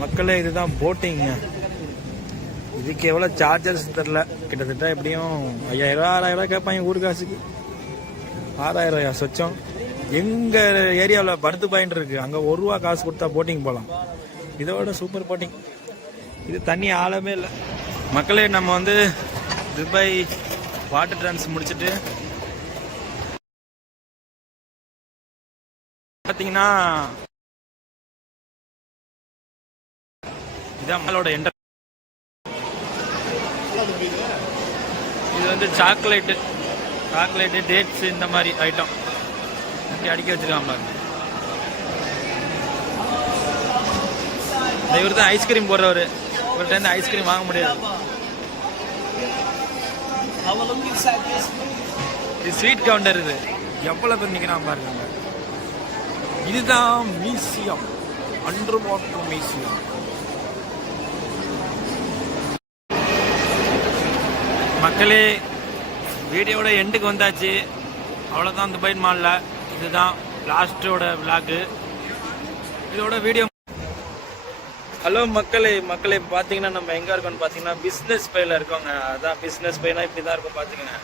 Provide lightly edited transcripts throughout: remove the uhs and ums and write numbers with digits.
மக்களே இதுதான் போட்டிங்க. இதுக்கு எவ்வளோ சார்ஜஸ் தெரில. கிட்டத்தட்ட எப்படியும் 5000 ரூபா 6000 ரூபா கேட்பாங்க ஊர் காசுக்கு. 6000 ரூபாயா சொச்சம். எங்கள் ஏரியாவில் படுத்து பாயிண்ட் இருக்குது, அங்கே 1 ரூபா காசு கொடுத்தா போட்டிங் போகலாம். இதோட சூப்பர் போட்டிங். இது தண்ணி ஆழமே இல்லை. மக்களே நம்ம வந்து துபாய் வாட்டர் ட்ரான்ஸ் முடிச்சுட்டு பார்த்தீங்கன்னா இதான் மாலோட என்டர். இது வந்து சாக்லேட்டு டேட்ஸ் இந்த மாதிரி ஐட்டம் அடுக்கி வச்சிருக்காங்க பாருங்க. இவர் தான் ஐஸ்கிரீம் போடுறவர். இவர்கிட்ட இருந்து ஐஸ்கிரீம் வாங்க முடியாது. இது ஸ்வீட் கவுண்டர். இது எவ்வளவு பேர் நிற்கிறான் பாருங்க. இதுதான் மியூசியம், அண்டர் வாட்டர் மியூசியம். மக்களே வீடியோட எண்டுக்கு வந்தாச்சு. அவ்வளோதான் துபாய் மாலில். இதுதான் லாஸ்ட்டோட விளாகு. இதோட வீடியோ. ஹலோ மக்களே பார்த்தீங்கன்னா நம்ம எங்கே இருக்கோம்னு பார்த்தீங்கன்னா பிஸ்னஸ் பையில் இருக்கோங்க. அதான் பிஸ்னஸ் பையனா இப்படி தான் இருக்கும் பார்த்துக்கங்க.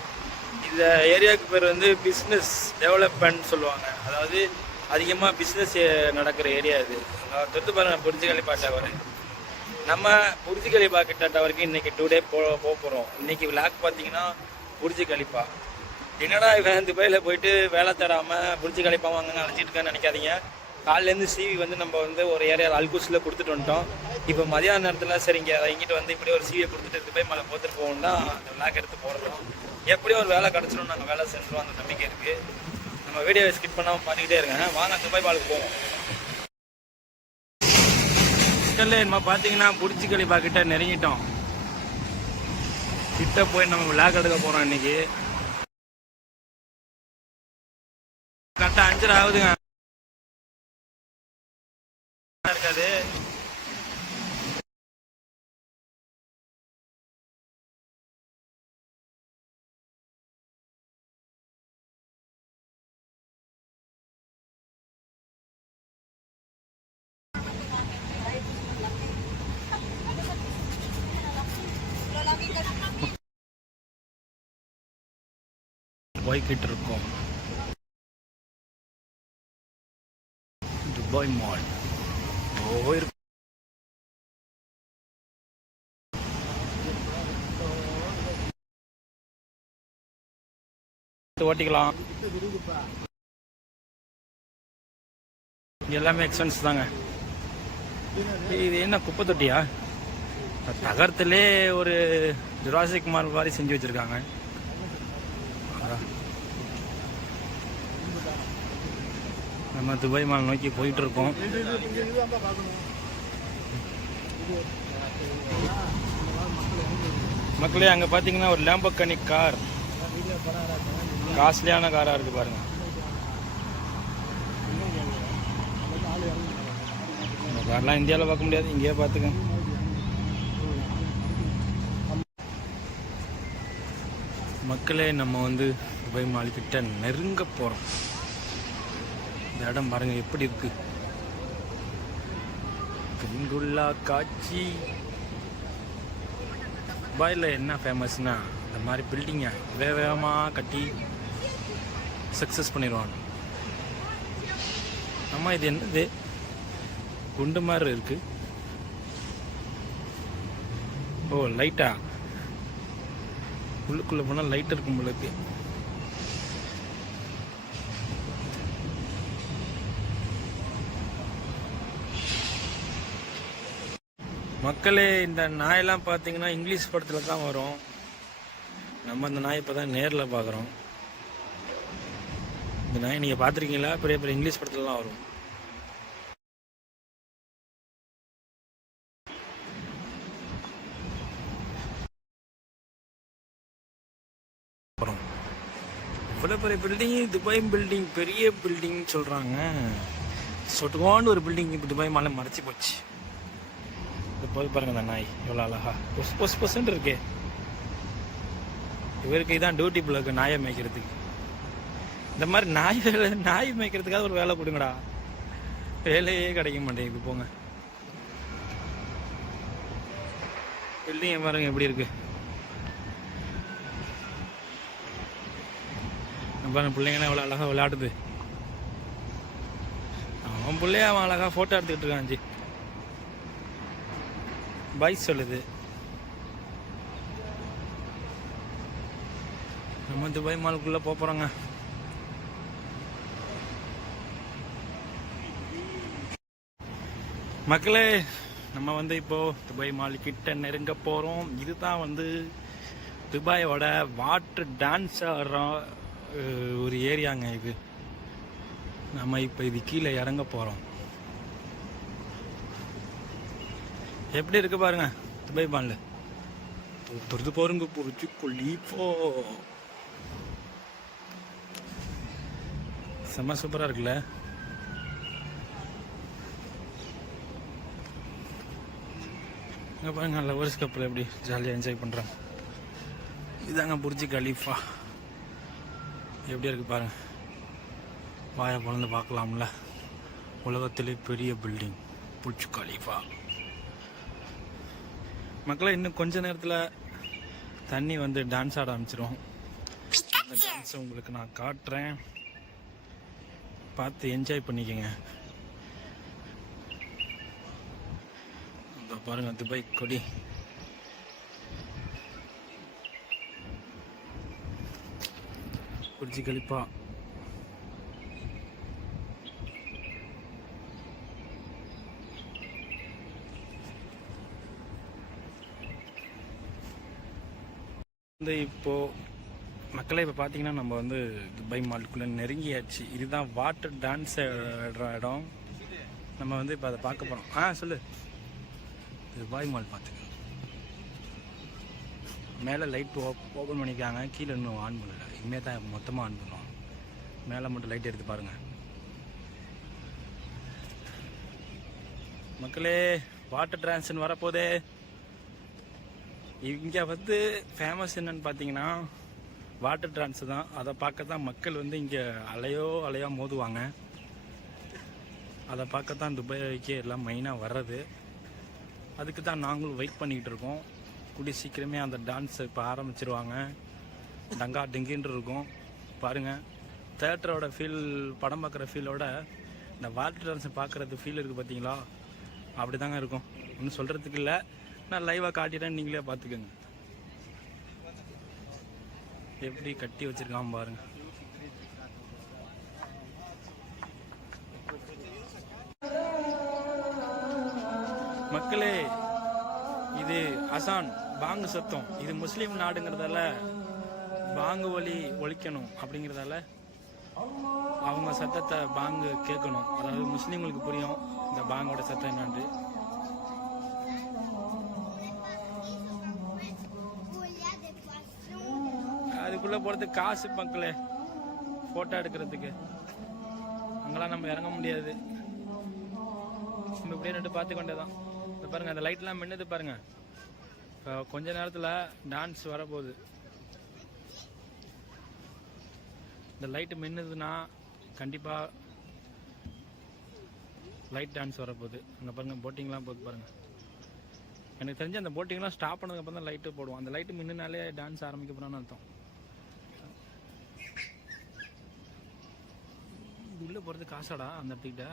இந்த ஏரியாவுக்கு பேர் வந்து பிஸ்னஸ் டெவலப்மெண்ட் சொல்லுவாங்க. அதாவது அதிகமாக பிஸ்னஸ் நடக்கிற ஏரியா இது. தொட்டு பாருங்க புரிஜ் கலிஃபா டவர். நம்ம புரிஜ் கலிஃபா கிட்ட டவருக்கு இன்றைக்கி 2 டே போகிறோம். இன்றைக்கி விளாக் பார்த்தீங்கன்னா புரிஜ் கலிஃபா. என்னடா இவன் துபாயில் போயிட்டு வேலை தராமல் புரிஜ் கலிஃபா வாங்க அழைச்சிட்டு இருக்கேன்னு நினைக்காதீங்க. காலிலேருந்து சிவி வந்து நம்ம வந்து ஒரு ஏரியா அல்கூஸில் கொடுத்துட்டு வந்துட்டோம். இப்போ மதியான நேரத்தில் சரிங்க இங்கிட்டு வந்து இப்படி ஒரு சிவியை கொடுத்துட்டு துபாய் மேலே போத்துட்டு போவோம் தான் அந்த விளாக் எடுத்து போகிறோம். எப்படியும் ஒரு வேலை கிடச்சிடும், நாங்கள் வேலை செஞ்சுருவோம், அந்த நம்பிக்கை இருக்குது. நம்ம வீடியோவை ஸ்கிப் பண்ணாமல் பார்த்துக்கிட்டே இருக்கேன். வாங்க துபாய் மாலுக்கு போவோம். நம்ம பார்த்தீங்கன்னா புரிஜ் கலிஃபா கிட்ட நெருங்கிட்டோம். கிட்ட போய் நம்ம விளாக் எடுக்க போகிறோம். இன்னைக்கு கரெக்டாக 5:30 ஆகுதுங்க. இருக்காது. போய்கிட்டு இருக்கோம் துபாய் மால். ஓட்டிக்கலாம். எல்லாமே எக்ஸ்பென்ஸ் தாங்க. இது என்ன குப்பை தொட்டியா? தகரத்திலே ஒரு ஜுராசிக் மால் மாதிரி செஞ்சு வச்சிருக்காங்க. நம்ம துபாய் மால் நோக்கி போயிட்டு இருக்கோம். மக்களே அங்கே பார்த்தீங்கன்னா ஒரு லேம்பர்கினி கார், காஸ்ட்லியான காராக இருக்குது பாருங்க. இந்த கார்லாம் இந்தியாவில் பார்க்க முடியாது, இங்கேயே பார்த்துக்க. மக்களே நம்ம வந்து துபாய் மால் கிட்ட நெருங்க போகிறோம். இந்த இடம் பாருங்க எப்படி இருக்கு. கண்குள்ளா காட்சி. துபாயில் என்ன ஃபேமஸ்னா இந்த மாதிரி பில்டிங்கை வேகமாக கட்டி சக்ஸஸ் பண்ணிடுவாங்க. நம்ம இது என்னது குண்டு மாதிரி இருக்கு. ஓ லைட்டா, உள்ளுக்குள்ளே போனால் லைட் இருக்கும் உங்களுக்கு. மக்களே இந்த நாயெல்லாம் பார்த்தீங்கன்னா இங்கிலீஷ் படத்தில் தான் வரும். நம்ம இந்த நாய் இப்போ தான் நேரில் பார்க்குறோம். இந்த நாய் நீங்கள் பார்த்துருக்கீங்களா? பெரிய பெரிய இங்கிலீஷ் படத்துலலாம் வரும். இவ்வளோ பெரிய பில்டிங், துபாய் பில்டிங், பெரிய பில்டிங் சொல்கிறாங்க. சொட்டுவான்னு ஒரு பில்டிங் இப்போ துபாய் மாலை மறைச்சி போச்சு. போய் பாருங்க அந்த நாய் எவ்வளோ அழகா பொஸ் இருக்கே. இவருக்கு இதான் டியூட்டி பிள்ளைக்கு நாயை மேய்க்கிறதுக்கு. இந்த மாதிரி நாய் மேய்க்கிறதுக்காக ஒரு வேலை கொடுங்கடா. வேலையே கிடைக்க மாட்டேங்குது போங்க. பில்டிங் பாருங்க எப்படி இருக்கு. பாருங்க பிள்ளைங்களாம் எவ்வளோ அழகாக விளையாடுது. அவன் பிள்ளைய அவன் அழகாக ஃபோட்டோ எடுத்துக்கிட்டு இருக்கான். ஜி பாய் சொல்லுது. நம்ம துபாய் மாலுக்குள்ளே போகிறோங்க. மக்களே நம்ம வந்து இப்போது துபாய் மால் கிட்ட நெருங்க போகிறோம். இதுதான் வந்து துபாயோட வாட்டர் டான்ஸ் ஆடுற ஒரு ஏரியாங்க இது. நம்ம இப்போ இது கீழே இறங்க போகிறோம். எப்படி இருக்கு பாருங்க துபாய் மால்ல. பொறுத்து பாருங்க பொறிச்சு கொல்லிப்போ. செம்ம சூப்பராக இருக்குல்ல. இங்கே பாருங்க லவர்ஸ் கப்பல் எப்படி ஜாலியாக என்ஜாய் பண்ணுறாங்க. இதாங்க புர்ஜ் கலீஃபா. எப்படி இருக்கு பாருங்க. வாயை பிறந்து பார்க்கலாம்ல. உலகத்திலே பெரிய பில்டிங் புர்ஜ் கலீஃபா. மக்களை இன்னும் கொஞ்ச நேரத்தில் தண்ணி வந்து டான்ஸ் ஆட ஆரம்பிச்சிரும். அந்த டான்ஸை உங்களுக்கு நான் காட்டுறேன், பார்த்து என்ஜாய் பண்ணிக்கங்க. பாருங்க துபாய் கொடி. புர்ஜ் கலீஃபா. வந்து இப்போ மக்களை இப்போ பார்த்தீங்கன்னா நம்ம வந்து துபாய் மாலுக்குள்ளே நெருங்கியாச்சு. இதுதான் வாட்டர் டான்ஸ் இடம். நம்ம வந்து இப்போ அதை பார்க்க போகிறோம். சொல்லு. துபாய் மால் பார்த்துங்க. மேலே லைட் ஓப்பன் பண்ணிக்காங்க, கீழே இன்னும் ஆன் பண்ணல. இனிமேல் தான் மொத்தமாக ஆன் பண்ணுவோம். மேலே மட்டும் லைட் எடுத்து பாருங்கள் மக்களே. வாட்டர் டான்ஸ்ன்னு வரப்போதே. இங்கே வந்து ஃபேமஸ் என்னன்னு பார்த்தீங்கன்னா வாட்டர் டான்ஸு தான். அதை பார்க்க தான் மக்கள் வந்து இங்கே அலையா மோதுவாங்க. அதை பார்க்க தான் துபாய்க்கே எல்லாம் மெயினாக வர்றது. அதுக்கு தான் நாங்களும் வெயிட் பண்ணிக்கிட்டு இருக்கோம். கூடிய சீக்கிரமே அந்த டான்ஸ் இப்போ ஆரம்பிச்சிருவாங்க. டங்கா டிங்கின்னு இருக்கும் பாருங்கள். தேட்டரோட ஃபீல், படம் பார்க்குற ஃபீலோட இந்த வாட்டர் டான்ஸை பார்க்குறது ஃபீல் இருக்குது பார்த்தீங்களா? அப்படி தாங்க இருக்கும். ஒன்றும் சொல்கிறதுக்கு இல்லை, நான் லைவாக காட்டிட்டேன், நீங்களே பார்த்துக்கோங்க. எப்படி கட்டி வச்சுருக்கான் பாருங்கள். மக்களே இது அசான் பாங்கு சத்தம். இது முஸ்லீம் நாடுங்கிறதால பாங்கு ஒலி ஒலிக்கணும் அப்படிங்கிறதால அவங்க சத்தத்தை பாங்கு கேட்கணும். அதாவது முஸ்லீம்களுக்கு புரியும் இந்த பாங்கோட சத்தம் என்னன்னு. அதுக்குள்ளே போகிறதுக்கு காசு மக்களே, ஃபோட்டோ எடுக்கிறதுக்கு. அங்கெல்லாம் நம்ம இறங்க முடியாது. நம்ம இப்படியே நின்று பார்த்து கொண்டே தான். இப்போ பாருங்கள் அந்த லைட்லாம் மின்னுது பாருங்கள். இப்போ கொஞ்ச நேரத்தில் டான்ஸ் வரப்போகுது. இந்த லைட்டு மின்னுதுன்னா கண்டிப்பாக லைட் டான்ஸ் வரப்போகுது. அங்கே பாருங்கள் போட்டிங்லாம் போகுது பாருங்கள். எனக்கு தெரிஞ்சு அந்த போட்டிங்லாம் ஸ்டாப் பண்ணதுக்கப்புறம் தான் லைட்டு போடுவோம். அந்த லைட்டு மின்னுனாலே டான்ஸ் ஆரம்பிக்க போகிறான்னு அர்த்தம். உள்ளே போகிறது காசாடா அந்த இடத்துக்கிட்ட.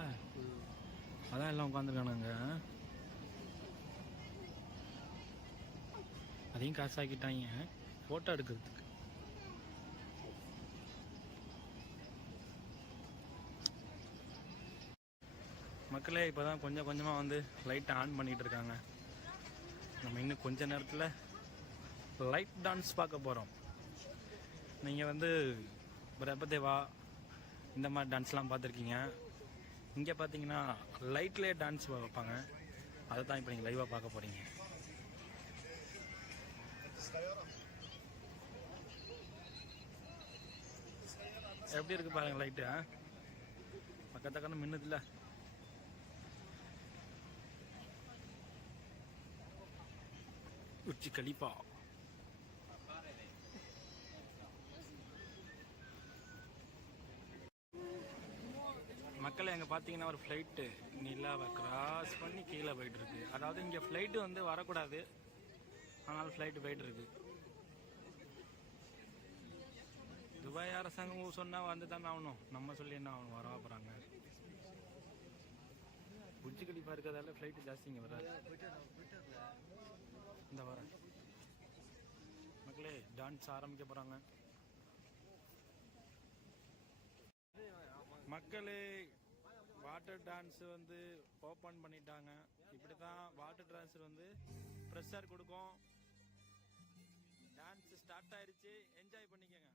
அதான் எல்லாம் உட்காந்துருக்கானுங்க. அதையும் காசாக்கிட்டாங்க ஃபோட்டோ எடுக்கிறதுக்கு. மக்களே இப்போ தான் கொஞ்சம் கொஞ்சமாக வந்து லைட்டை ஆன் பண்ணிகிட்டு இருக்காங்க. நம்ம இன்னும் கொஞ்ச நேரத்தில் லைட் டான்ஸ் பார்க்க போகிறோம். நீங்கள் வந்து பிரபதேவா இந்த மாதிரி டான்ஸ்லாம் பார்த்துருக்கீங்க. இங்கே பார்த்தீங்கன்னா லைட்லேயே டான்ஸ் வைப்பாங்க. அதை தான் இப்போ நீங்கள் லைவாக பார்க்க போகிறீங்க. எப்படி இருக்கு பாருங்க லைட்டு. பக்கத்தக்கான மின்னுதுல. புர்ஜ் கலீஃபா. மக்கள் எங்கே பார்த்தீங்கன்னா ஒரு ஃப்ளைட்டு நிலாவை கிராஸ் பண்ணி கீழே போயிட்டு இருக்கு. அதாவது இங்கே ஃப்ளைட்டு வந்து வரக்கூடாது, ஆனால் ஃப்ளைட்டு போயிட்டு இருக்கு. துபாய் அரசாங்கம் சொன்னா வந்து தானே ஆகணும், நம்ம சொல்லி என்ன ஆகணும், வர போறாங்க. புர்ஜ் கலிஃபா இருக்கிறதால ஃப்ளைட்டு ஜாஸ்தி இங்கே வராது. இந்த வர மக்களே டான்ஸ் ஆரம்பிக்க போறாங்க. மக்களே வாட்டர் டான்ஸ் வந்து ஓப்பன் பண்ணிட்டாங்க. இப்படி தான் வாட்டர் டான்ஸ் வந்து ப்ரெஷர் கொடுக்கும். டான்ஸ் ஸ்டார்ட் ஆயிடுச்சு, என்ஜாய் பண்ணிக்கங்க.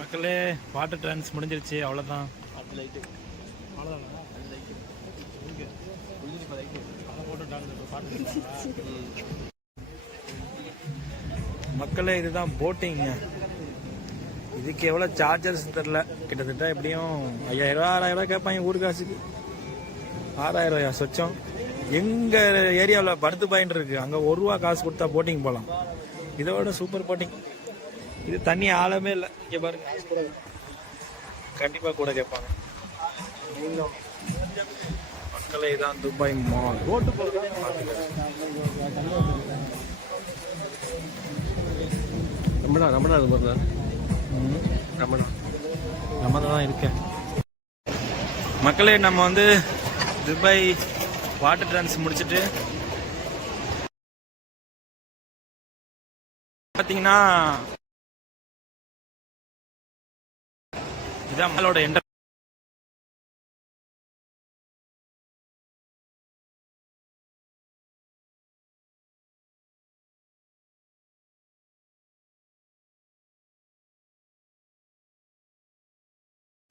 மக்களே வாட்டர் டான்ஸ் முடிஞ்சிருச்சு, அவ்வளோதான். மக்களே இதுதான் போட்டிங்க. இதுக்கு எவ்வளோ சார்ஜர்ஸ் தெரில, கிட்டத்தட்ட எப்படியும் 5000 ரூபா 6000 ரூபா கேட்பாங்க ஊர் காசுக்கு. 6000 ரூபாயா சொச்சம். எங்கள் ஏரியாவில் படுத்து பாயிண்ட் இருக்கு, அங்கே 1 ரூபா காசு கொடுத்தா போட்டிங் போகலாம். இதோட சூப்பர் போட்டிங். இது தண்ணி ஆழமே இல்லை, இங்கே பாருங்க. கண்டிப்பாக கூட கேட்பாங்க. மக்களே தான் துபாய் மால். நம்ம தான் இருக்கேன். மக்களே நம்ம வந்து துபாய் வாட்டர் டான்ஸ் முடிச்சுட்டு பார்த்தீங்கன்னா இதான் மாலோட என்ட்ரன்ஸ்.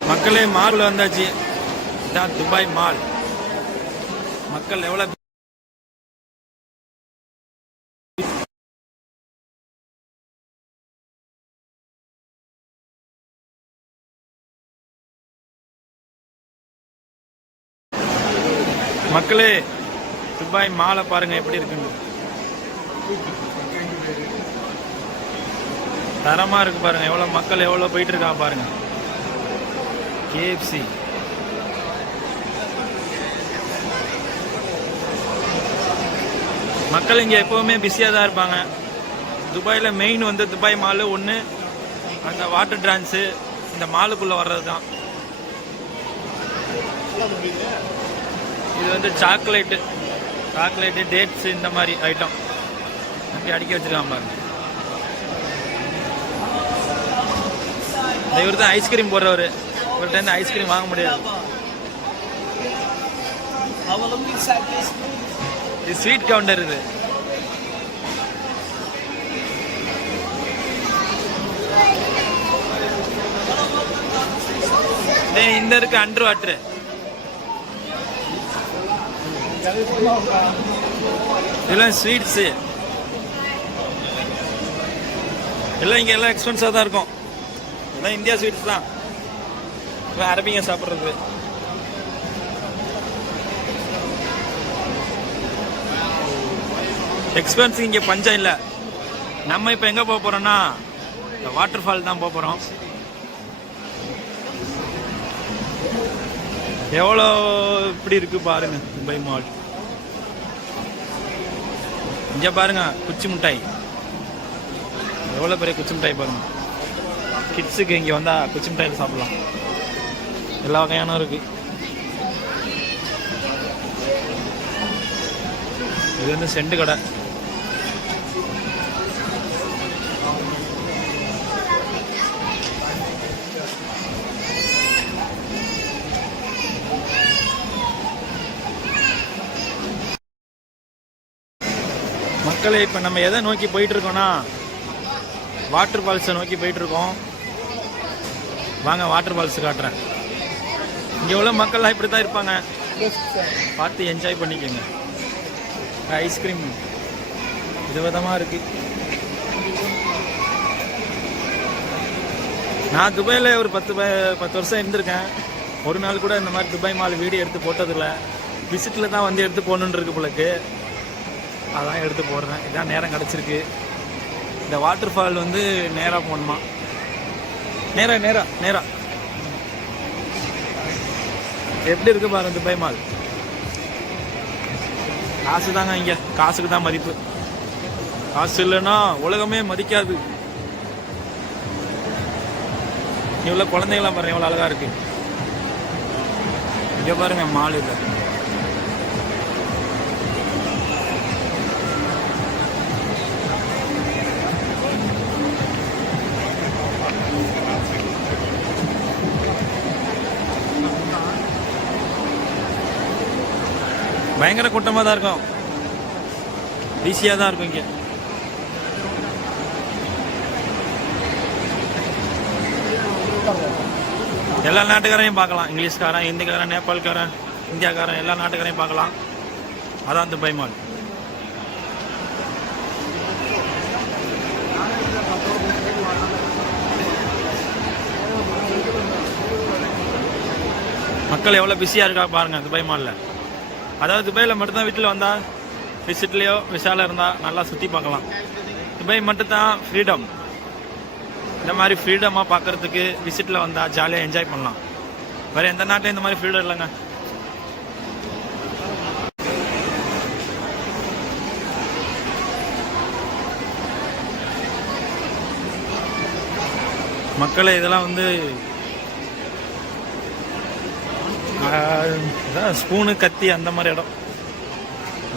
மக்களே மால் வந்தாச்சு. இதான் துபாய் மால். மக்கள் எவ்வளவு மக்களே, துபாய் மாலை பாருங்க எப்படி இருக்குன்னு. தரமா இருக்கு பாருங்க. எவ்வளவு மக்கள் எவ்வளவு போயிட்டு இருக்காங்க பாருங்க. KFC மக்கள் இங்க எப்பவுமே பிஸியா தான் இருப்பாங்க. துபாயில மெயின் வந்து துபாய் மாலு ஒன்று, அந்த வாட்டர் டிரான்ஸு, இந்த மாலுக்குள்ள வர்றது தான். இது வந்து சாக்லேட்டு டேட்ஸ் இந்த மாதிரி ஐட்டம் அப்படி அடுக்கி வச்சிருக்காங்க பாருங்க. இவர் தான் ஐஸ்கிரீம் போடுறவர். இவர்கிட்ட இருந்து ஐஸ்கிரீம் வாங்க முடியாது. இது ஸ்வீட் கவுண்டர். இது இந்த இருக்கு அண்டர் வாட்டர். இதெல்லாம் ஸ்வீட்ஸ் எல்லாம் இங்க எல்லாம் எக்ஸ்பென்சிவா தான் இருக்கும். எல்லாம் இந்தியா ஸ்வீட்ஸ் தான். அரபிங்க சாப்பிட்றது. எக்ஸ்பென்ஸ் இங்க பஞ்சம் இல்லை. நம்ம இப்ப எங்க போக போறோம்னா வாட்டர் ஃபால் தான் போக போறோம். எவ்வளோ இப்படி இருக்கு பாருங்க துபாய் மால். இங்க பாருங்க குச்சி மிட்டாய். எவ்வளவு பெரிய குச்சி மிட்டாய் பாருங்க. கிட்ஸுக்கு இங்க வந்தா குச்சி மிட்டாய் சாப்பிடலாம். எல்லா வகையான இருக்கு. இது வந்து செண்டு கடை. மக்களே, இப்போ நம்ம எதை நோக்கி போயிட்டு இருக்கோம்னா வாட்டர் ஃபால்ஸை நோக்கி போயிட்டு இருக்கோம். வாங்க வாட்டர் ஃபால்ஸ் காட்டுறேன். இங்கே உள்ள மக்கள்லாம் இப்படி தான் இருப்பாங்க. பார்த்து என்ஜாய் பண்ணிக்கோங்க. ஐஸ்கிரீம் விதவிதமாக இருக்கு. நான் துபாயில் ஒரு 10 வருஷம் இருந்திருக்கேன். ஒரு நாள் கூட இந்த மாதிரி துபாய் மால் வீடியோ எடுத்து போட்டதில்லை. விசிட்டில் தான் வந்து எடுத்து போகணுன்னு இருக்கு போலக்கு. அதான் எடுத்து போடுறேன். இதான் நேரம் கிடச்சிருக்கு. இந்த வாட்டர் ஃபால் வந்து நேராக போகணுமா? நேரா எப்படி இருக்கு பாருங்க துபாய் மால். காசு தாங்க இங்க. காசுக்கு தான் மதிப்பு. காசு இல்லைன்னா உலகமே மதிக்காது. இவ்வளோ குழந்தைங்களாம் பாருங்க எவ்வளோ அழகா இருக்கு. இங்க பாருங்க மால். இல்லை பயங்கர கூட்டமாக தான் இருக்கும். ஈஸியாக தான் இருக்கும் இங்கே. எல்லா நாட்டுக்காரையும் பார்க்கலாம். இங்கிலீஷ்காரன், ஹிந்திக்காரன், நேபாள்காரன், இந்தியாக்காரன், எல்லா நாட்டுக்காரையும் பார்க்கலாம். அதான் துபாய் மால். மக்கள் எவ்வளோ பிஸியாக இருக்கா பாருங்க துபாய் மாலில். அதாவது துபாயில் மட்டும்தான் வீட்டில் வந்தால் விசிட்லேயோ விசால இருந்தால் நல்லா சுற்றி பார்க்கலாம். துபாய் மட்டும்தான் ஃப்ரீடம். இந்த மாதிரி ஃப்ரீடமாக பார்க்கறதுக்கு விசிட்டில் வந்தால் ஜாலியாக என்ஜாய் பண்ணலாம். வேறு எந்த நாட்டிலும் இந்த மாதிரி ஃப்ரீடம் இல்லைங்க. மக்களை இதெல்லாம் வந்து ஸ்பூனு கத்தி அந்த மாதிரி இடம்.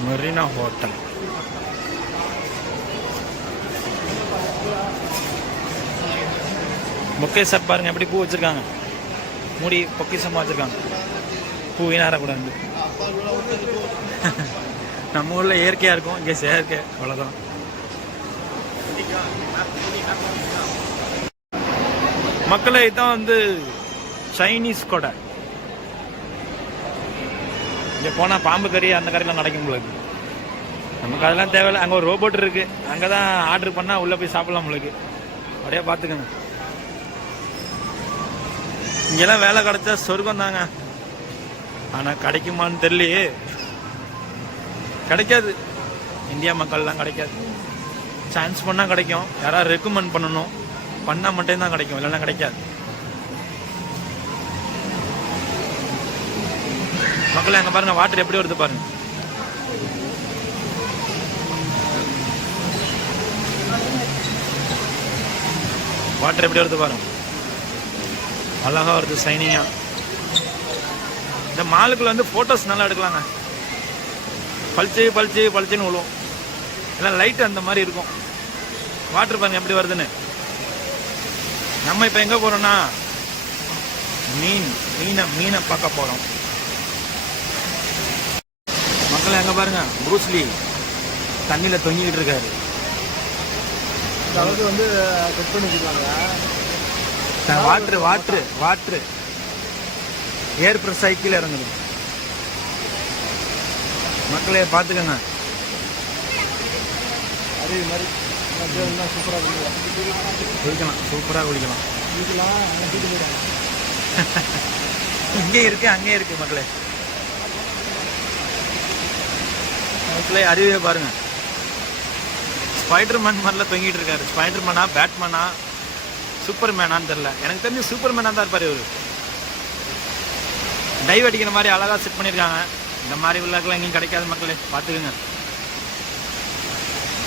மெரினா ஹோட்டல். பொக்கேசம் பாருங்க எப்படி பூ வச்சிருக்காங்க. மூடி பொக்கேசமா வச்சிருக்காங்க. பூ வீணாரக்கூடாது. நம்ம ஊர்ல இயற்கையா இருக்கும், இங்க செயற்கை. அவ்வளவுதான். மக்களே, இதான் வந்து சைனீஸ் கொடை. இங்கே போனால் பாம்பு கறி அந்த கறிலாம் நடக்கும் உங்களுக்கு. நமக்கு அதெல்லாம் தேவையில்லை. அங்கே ஒரு ரோபோட் இருக்கு. அங்கே தான் ஆர்டர் பண்ணால் உள்ளே போய் சாப்பிடலாம் உங்களுக்கு. அப்படியே பார்த்துக்கோங்க. இங்கெல்லாம் வேலை கிடைச்சா சொர்க்கம் தாங்க. ஆனால் கிடைக்குமான்னு தெரியலையே. கிடைக்காது, இந்தியா மக்கள்லாம் கிடைக்காது. சான்ஸ் பண்ணால் கிடைக்கும், யாராவது ரெக்கமெண்ட் பண்ணணும், பண்ணால் மட்டும்தான் கிடைக்கும், இல்லைன்னா கிடைக்காது. மக்கள் அங்கே பாருங்க, வாட்டர் எப்படி வருது பாருங்க. வாட்டர் எப்படி வருது பாருங்க, அழகா வருது சைனிங்கா. இந்த மாலுக்குள்ள வந்து போட்டோஸ் நல்லா எடுக்கலாங்க. பளிச்சு பளிச்சு பளிச்சுன்னு விழுவும், எல்லாம் லைட் அந்த மாதிரி இருக்கும். வாட்டர் பாருங்க எப்படி வருதுன்னு. நம்ம இப்ப எங்க போறோம்னா மீனை பார்க்க போறோம். மக்கள் எங்க பாருங்க, ப்ரூஸ்லி தண்ணியில தொங்கிக்கிட்டு இருக்காரு. அளவுக்கு வந்து செட் பண்ணி வச்சுருக்காங்க. வாட்ரு ஏர் பிரஸ் சைக்கிள் இறங்குது. மக்களே பார்த்துக்கங்க. அதே மாதிரி சூப்பராக குளிக்கலாம், சூப்பராக குளிக்கலாம். போயிடாங்க. இங்கே இருக்கு, அங்கே இருக்கு. மக்களே அறிவே பாருங்க. ஸ்பைடர் மேன் மாதிரிலாம் தொங்கிட்டு இருக்காரு. ஸ்பைடர் மேனா, பேட்மேனா, சூப்பர் மேனான்னு தெரியல. எனக்கு தெரிஞ்சு சூப்பர் மேனா தான் இருப்பாரு இவரு. டைவ் அடிக்கிற மாதிரி அழகா செட் பண்ணியிருக்காங்க. இந்த மாதிரி உள்ளக்கெல்லாம் எங்கேயும் கிடைக்காது மக்களே, பார்த்துக்குங்க.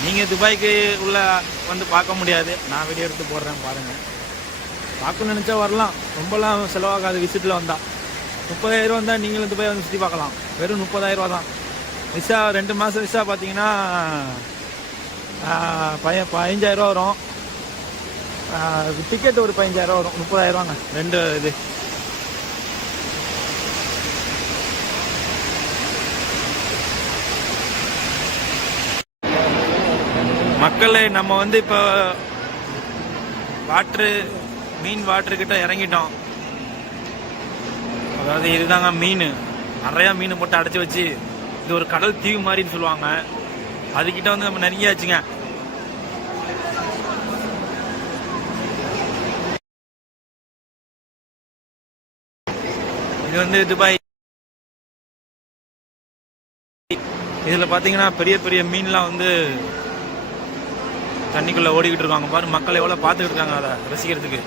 நீங்கள் துபாய்க்கு உள்ள வந்து பார்க்க முடியாது, நான் வீடியோ எடுத்து போடுறேன் பாருங்கள். பார்க்கணும்னு நினச்சா வரலாம், ரொம்பலாம் செலவாகாது. விசிட்டில் வந்தால் 30,000 வந்தால் நீங்களும் துபாய் வந்து சுற்றி பார்க்கலாம். வெறும் 30,000 தான். விசா 2 மாதம் விசா பார்த்தீங்கன்னா 15,000 வரும். டிக்கெட் ஒரு 15,000 வரும். 30,000 ரெண்டு இது. மக்களே நம்ம வந்து இப்போ மீன் வாட்டர்கிட்ட இறங்கிட்டோம். அதாவது இதுதாங்க மீன். நிறையா மீன் போட்டு அடைச்சி வச்சு, இது ஒரு கடல் தீவு மாதிரின்னு சொல்லுவாங்க. அதுக்கிட்ட வந்து நம்ம நிறைய ஆச்சுங்க. இது வந்து துபாய். இதுல பாத்தீங்கன்னா பெரிய பெரிய மீன்லாம் வந்து தண்ணிக்குள்ள ஓடிக்கிட்டு இருக்காங்க. பாரு மக்கள் எவ்வளவு பார்த்துக்கிட்டு இருக்காங்க அதை ரசிக்கிறதுக்கு.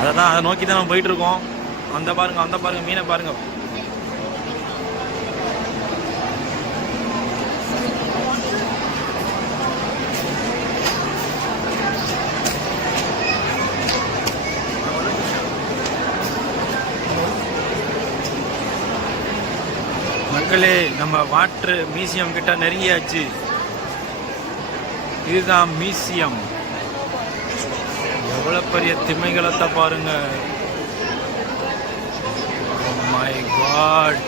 அதை நோக்கி தான் நம்ம போயிட்டு இருக்கோம். அந்த பாருங்க மீனை பாருங்க. மக்களே நம்ம வாட்டர் மியூசியம் கிட்ட நெருங்கியாச்சு. இதுதான் மியூசியம். எவ்வளவு பெரிய திமைகளத்தை பாருங்க. My God.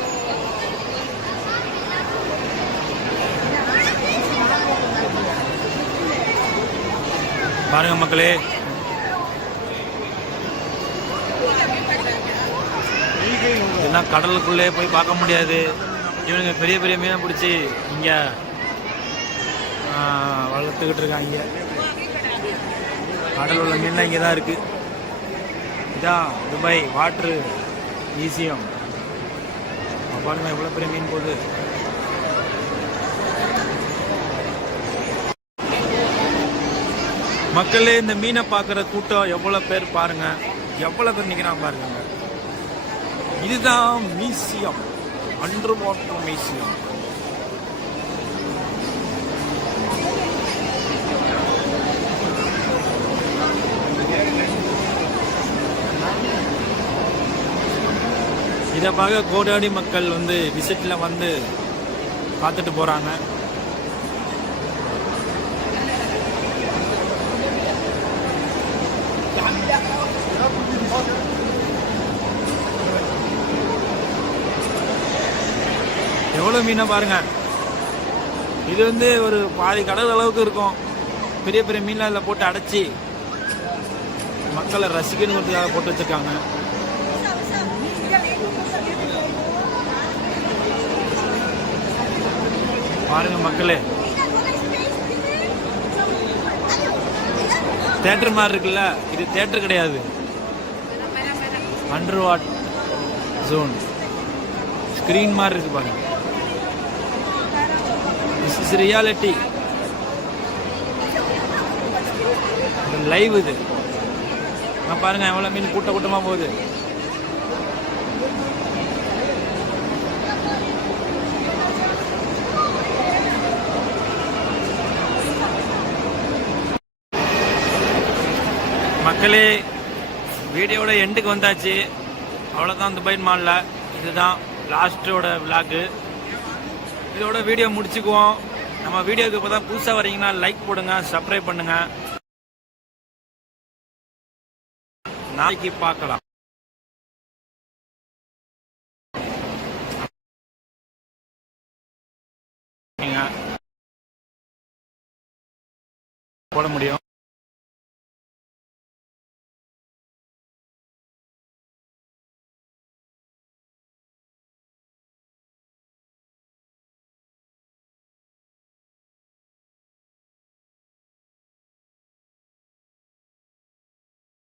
பாருங்க மக்களே, இதெல்லாம் கடலுக்குள்ளே போய் பார்க்க முடியாது. இவனுங்க பெரிய பெரிய மீனை பிடிச்சி இங்க வளர்த்துக்கிட்டு இருக்காங்க. கடல் உள்ள மீன்லாம் இங்கே தான் இருக்கு. இதான் துபாய் வாட்டர் மியூசியம். பாருங்க எவ்வளோ பெரிய மீன் போகுது. மக்களே இந்த மீனை பார்க்குற கூட்டம் எவ்வளோ பேர் பாருங்க, எவ்வளோ பேர் நிற்கிறான் பாருங்க. இதுதான் மியூசியம், அண்டர் வாட்டர் மியூசியம். இதை பார்க்க கோடாடி மக்கள் வந்து விசிட்ல வந்து பார்த்துட்டு போறாங்க. எவ்வளவு மீனை பாருங்க. இது வந்து ஒரு பாதி கடல் அளவுக்கு இருக்கும். பெரிய பெரிய மீன்லாம் இதில் போட்டு அடைச்சி மக்களை ரசிக்கணுங்கிறதுக்காக போட்டு வச்சிருக்காங்க. பாருங்க மக்களே, தியேட்டர் மாதிரி இருக்குல்ல, இது தியேட்டர் கிடையாது. அண்டர் வாட் ஜோன் ஸ்க்ரீன் மாதிரி இருக்கு பாருங்க. This is reality. லைவ் இது. நான் பாருங்க எவ்வளோ மீன் கூட்டமாக போகுது. மக்களே, வீடியோட எண்டுக்கு வந்தாச்சு. அவ்வளோதான் துபாய் மாலில். இதுதான் லாஸ்ட்டோட விளாக்கு. இதோட வீடியோ முடிச்சுக்குவோம். நம்ம வீடியோக்கு இப்போ தான் புதுசாக வரீங்கன்னா லைக் போடுங்க, சப்ஸ்கிரைப் பண்ணுங்க. நாளைக்கு பார்க்கலாம். போட முடியும்.